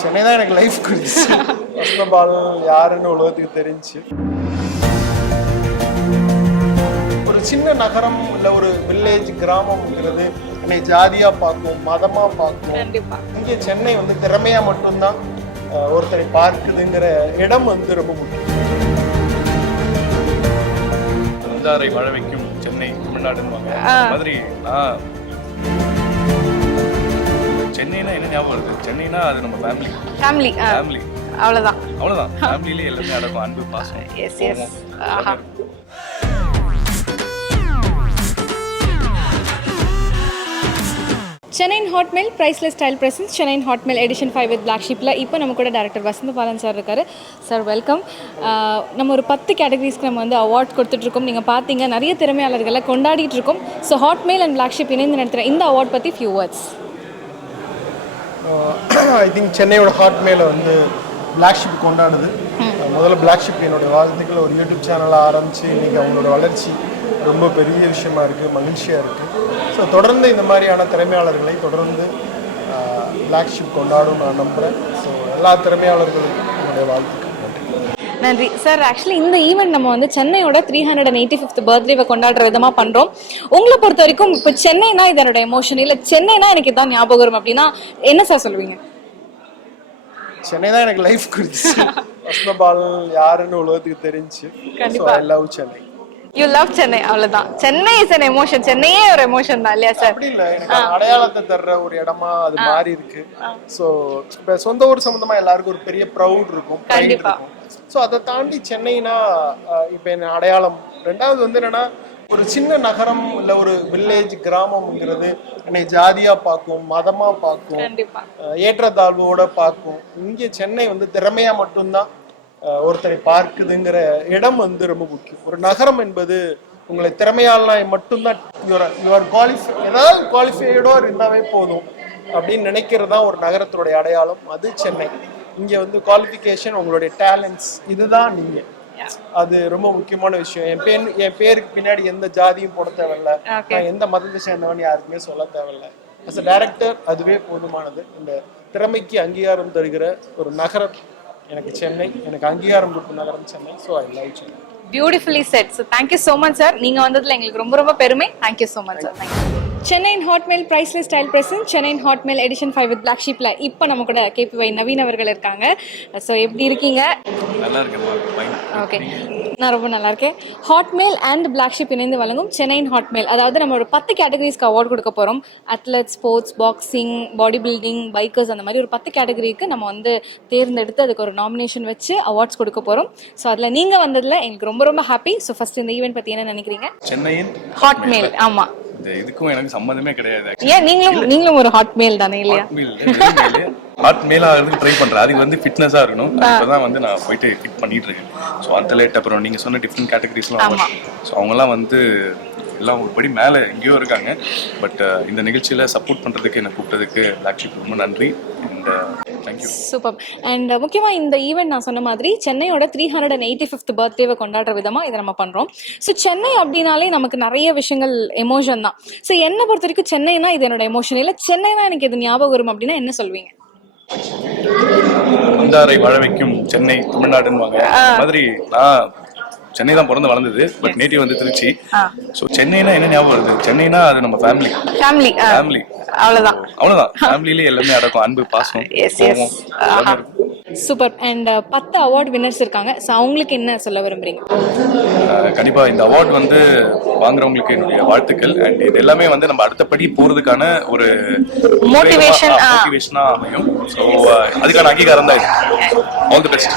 சென்னை தான் எனக்கு லைஃப் கொடுத்துச்சு. வசந்தபால் யாருன்னு உலகத்துக்கு தெரிஞ்சு. ஒரு சின்ன நகரம் இல்லை ஒரு வில்லேஜ் கிராமம்ங்கிறது என்னை ஜாதியாக பார்க்கும், மதமாக பார்க்கும். இங்கே சென்னை வந்து திறமையாக மட்டும்தான் ஒருத்தரை பார்க்குதுங்கிற இடம் வந்து ரொம்ப முக்கியம். வந்தாரை வாழ வைக்கும் சென்னை தமிழ்நாடுன்னு மாதிரி நான் சென்னைனா என்ன ஞாபகம் வருது? சென்னைனா அது நம்ம ஃபேமிலி அவ்வளவுதான் ஃபேமிலியிலே எல்லாமே அடக்கும், அன்பு, பாசம். Chennai Hotmail priceless style presence Chennai Hotmail edition 5 with black ஷிப்பில் இப்போ நம்ம கூட டேரக்டர் வசந்தபாலன் சார் இருக்கார். Sir welcome. நம்ம ஒரு 10 கேட்டகரிஸ்க்கு நம்ம வந்து அவார்ட் கொடுத்துட்ருக்கோம். நீங்கள் பார்த்தீங்க நிறைய திறமையாளர்களை கொண்டாடிட்டு இருக்கோம். So Hotmail and Black Sheep இணைந்து நடத்துகிற இந்த அவார்ட் பற்றி ஃபியூ வேர்ட்ஸ். ஐ திங்க் சென்னையோட ஹாட்மெயிலை வந்து பிளாக் ஷிப் கொண்டாடுது. முதல்ல பிளாக் ஷிப் என்னோடய வாழ்த்துக்கள். ஒரு யூடியூப் சேனலை ஆரம்பித்து இன்றைக்கி அவங்களோட வளர்ச்சி ரொம்ப பெரிய விஷயமா இருக்குது, மகிழ்ச்சியாக இருக்குது. ஸோ தொடர்ந்து இந்த மாதிரியான திறமையாளர்களை தொடர்ந்து பிளாக் ஷிப் கொண்டாடும் நான் நம்புகிறேன். ஸோ எல்லா திறமையாளர்களுக்கும் என்னுடைய வாழ்த்துக்கள். நன்றி சார். ஆக்சுவலி இந்த ஈவெண்ட் நம்ம வந்து சென்னையோட 385th பர்த்டேவை கொண்டாடுற விதமாக பண்ணுறோம். உங்களை பொறுத்த வரைக்கும் இப்போ சென்னைனா இதனோட எமோஷன், இல்லை சென்னைனா எனக்கு இதான் ஞாபகம் வரும் அப்படின்னா என்ன சார் சொல்லுவீங்க? சென்னை தான் எனக்கு லைஃப் கொடுத்துச்சு. வசந்தபால் யாருன்னு உலகத்துக்கு தெரிஞ்சு. I love Chennai. You love Chennai, அவ்வளவுதான். Chennai is an emotion. சென்னையே ஒரு எமோஷன் தான் இல்லையா சார்? அப்படி இல்லை, எனக்கு அடையாளத்தை தர்ற ஒரு இடமா அது மாறி இருக்கு. ஸோ இப்போ சொந்த ஊர் சம்பந்தமா எல்லாருக்கும் ஒரு பெரிய ப்ரௌட் இருக்கும், கண்டிப்பா. ஸோ அதை தாண்டி சென்னைனா இப்போ என்ன அடையாளம். ரெண்டாவது வந்து என்னன்னா ஒரு சின்ன நகரம் இல்லை ஒரு வில்லேஜ் கிராமம்ங்கிறது என்னை ஜாதியாக பார்க்கும், மதமாக பார்க்கும், ஏற்றத்தாழ்வோட பார்க்கும். இங்கே சென்னை வந்து திறமையாக மட்டும்தான் ஒருத்தரை பார்க்குதுங்கிற இடம் வந்து ரொம்ப முக்கியம். ஒரு நகரம் என்பது உங்களை திறமையால மட்டும்தான் யுவர் குவாலிஃபை, ஏதாவது குவாலிஃபைடோ இருந்தாவே போதும் அப்படின்னு நினைக்கிறது தான் ஒரு நகரத்தினுடைய அடையாளம். அது சென்னை. இங்கே வந்து குவாலிஃபிகேஷன், உங்களுடைய டேலண்ட்ஸ், இதுதான் நீங்கள். அது ரொம்ப முக்கியமான விஷயம். என் பேருக்கு பின்னாடி எந்த ஜாதியும் போட தேவையில்லை, எந்த மதத்தை சேர்ந்தவன் யாருக்குமே சொல்ல தேவையில்லை. அஸ் அ டைரக்டர் அதுவே போதுமானது. இந்த திறமைக்கு அங்கீகாரம் தருகிற ஒரு நகரம் எனக்கு சென்னை, எனக்கு அங்கீகாரம் கொடுக்கும் நகரம் Chennai. So I love Chennai. Beautifully set. So thank you so much sir. நீங்கள் வந்ததில் எங்களுக்கு ரொம்ப ரொம்ப பெருமை. Thank you so much sir. Chennai Hotmail priceless style presence Chennai Hotmail edition 5 with black ஷிப்பில் இப்போ நம்ம கூட KPY நவீன் அவர்கள் இருக்காங்க. ஸோ எப்படி இருக்கீங்க? நல்லா இருக்கேன். ஓகே, நான் ரொம்ப நல்லா இருக்கேன். ஹாட்மெயில் அண்ட் பிளாக் ஷிப் இணைந்து வழங்கும் சென்னை ஹாட்மெயில், அதாவது நம்ம ஒரு 10 கேட்டகரிஸ்க்கு அவார்ட் கொடுக்க போகிறோம். Athlete, sports, boxing, body building, bikers, அந்த மாதிரி ஒரு 10 கேட்டகரிக்கு நம்ம வந்து தேர்ந்தெடுத்து அதுக்கு ஒரு நாமினேஷன் வச்சு அவார்ட்ஸ் கொடுக்க போகிறோம். ஸோ அதில் நீங்கள் வந்ததில் எங்களுக்கு ரொம்ப ரொம்ப ஹாப்பி. ஸோ ஃபர்ஸ்ட் இந்த ஈவெண்ட் பற்றி என்ன நினைக்கிறீங்க? சென்னையின் ஹாட்மெயில். ஆமாம், இதுக்கும் எனக்கு சம்மந்தமே கிடையாது. ஏன் நீங்களும் ஒரு ஹாட்மெயில் தானே இல்லையா? ஹாட் மேலா இருந்து ட்ரை பண்றேன். அதுக்கு வந்து ஃபிட்னஸா இருக்கணும். இப்பதான் வந்து நான் போயிட்டு ஃபிட் பண்ணிட்டு இருக்கேன். ஸோ அத்லெட், அப்புறம் நீங்க சொன்ன டிஃப்ரெண்ட் கேட்டகரிஸ்லாம், ஸோ அவங்கெல்லாம் வந்து எல்லாம் ஒரு படி மேலே எங்கேயோ இருக்காங்க. பட் இந்த நிகழ்ச்சியில சப்போர்ட் பண்றதுக்கு என்னை கூப்பிட்டதுக்கு பிளாக் ஷிப் ரொம்ப நன்றி. And thank you. சூப்பர். அண்ட் முக்கியமாக இந்த ஈவெண்ட் நான் சொன்ன மாதிரி சென்னையோட 385th பர்த்டேவை கொண்டாடுற விதமாக இதை நம்ம பண்ணுறோம். ஸோ சென்னை அப்படின்னாலே நமக்கு நிறைய விஷயங்கள் எமோஷன் தான். ஸோ என்னை பொறுத்த வரைக்கும் சென்னைனா இது என்னோட எமோஷன், இல்லை சென்னைனா எனக்கு இது ஞாபகம் வரும் அப்படின்னா என்ன சொல்வீங்க? வந்தாரை வாழ வைக்கும் சென்னை தமிழ்நாடுன்னு மாதிரி நான் சென்னை தான் பிறந்து வளர்ந்தது. பட் நேட்டிவ் வந்து திருச்சி. ஸோ சென்னைனா என்ன ஞாபகம் வருது? சென்னைனா அது நம்ம ஃபேமிலி அவ்வளவுதான் ஃபேமிலியிலே எல்லாமே அடக்கும், அன்பு, பாசம். சூப்பர். அண்ட் 10 அவார்ட் வின்னர்ஸ் இருக்காங்க. ஸோ அவங்களுக்கு என்ன சொல்ல விரும்புறீங்க? கண்டிப்பா இந்த அவார்ட் வந்து வாங்குறவங்களுக்கு என்னுடைய வாழ்த்துக்கள். அண்ட் இது எல்லாமே வந்து நம்ம அடுத்தபடி போறதுக்கான ஒரு மோட்டிவேஷனா அமையும். ஸோ அதுக்கான அங்கீகாரம் தான். All the best.